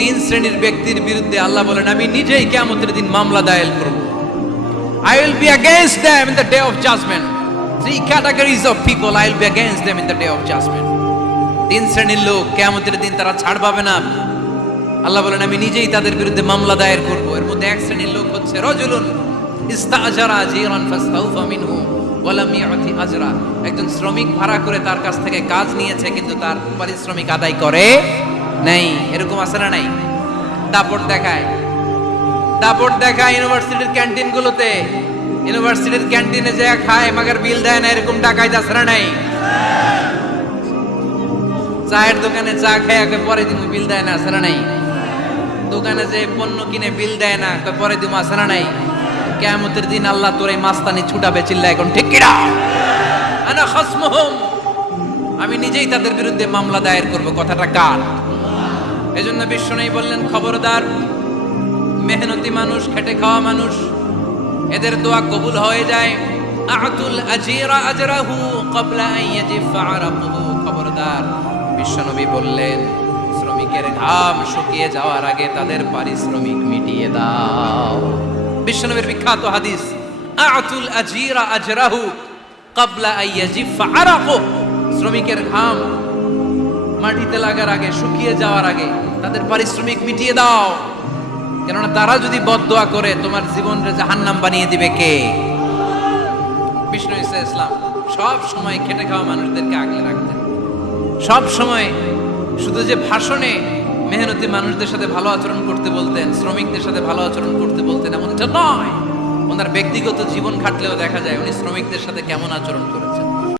তিন শ্রেণীর ব্যক্তির বিরুদ্ধে আল্লাহ বলেন আমি নিজেই কিয়ামতের দিন মামলা দায়ের করব। I will be against them in the day of judgment. Three categories of people I will be against them in the day of judgment. তিন শ্রেণীর লোক কিয়ামতের দিন তারা ছাড় পাবে না। আল্লাহ বলেন আমি নিজেই তাদের বিরুদ্ধে মামলা দায়ের করব। এর মধ্যে এক শ্রেণীর লোক হচ্ছে রাজুলুন ইস্তাআজারা আজিরান ফাস্তাউফা মিনহু ওয়া লাম ইয়াতি আজরা। একজন শ্রমিক ভাড়া করে তার কাছ থেকে কাজ নিয়েছে কিন্তু তার পারিশ্রমিক আদায় করে নাই। এরকম আছে না নাই? দাপট দেখায় ইউনিভার্সিটির ক্যান্টিনগুলোতে, ইউনিভার্সিটির ক্যান্টিনে যায় খায় মাগার বিল দেয় না, এরকম ডাকাইত আছে না নাই? চায়ের দোকানে চা খায় পরে দিন বিল দেয় না, আছে না নাই? দোকানে যে পণ্য কিনে বিল দেয় না পরে দিন, আছে না নাই? কিয়ামতের দিন আল্লাহ তোর এই মাস্তানি ছুটাবে, চিল্লা এখন ঠিক কিনা? আনা খাসমুহুম, আমি নিজেই তাদের বিরুদ্ধে মামলা দায়ের করব। কথাটা কার? এজন্য বিশ্বনবী বললেন খবরদার, মেহনতি মানুষ, খেটে খাওয়া মানুষ, এদের দোয়া কবুল হয়ে যায়। আতুল আজিরা আজরাহু ক্বাবলা আন ইয়াজিফা আরাকুহু। খবরদার, বিশ্বনবী বললেন শ্রমিকের ঘাম শুকিয়ে যাওয়ার আগে তাদের পারিশ্রমিক মিটিয়ে দাও। বিশ্বনবীর বিখ্যাত হাদিস, আতুল আজিরা আজরাহু ক্বাবলা আন ইয়াজিফা আরাকুহু। শ্রমিকের ঘাম মাটিতে লাগার আগে, শুকিয়ে যাওয়ার আগে তাদের পারিশ্রমিক মিটিয়ে দাও। কেননা তারা যদি বদদোয়া করে তোমার জীবনকে জাহান্নাম বানিয়ে দিবে কে? বিষ্ণু ইসলাম সব সময় খেটে খাওয়া মানুষদেরকে আগলে রাখতেন। সব সময় শুধু যে ভাষণে মেহনতি মানুষদের সাথে ভালো আচরণ করতে বলতেন, শ্রমিকদের সাথে ভালো আচরণ করতে বলতেন এমনটা নয়। ওনার ব্যক্তিগত জীবন খাটলেও দেখা যায় উনি শ্রমিকদের সাথে কেমন আচরণ করেছেন।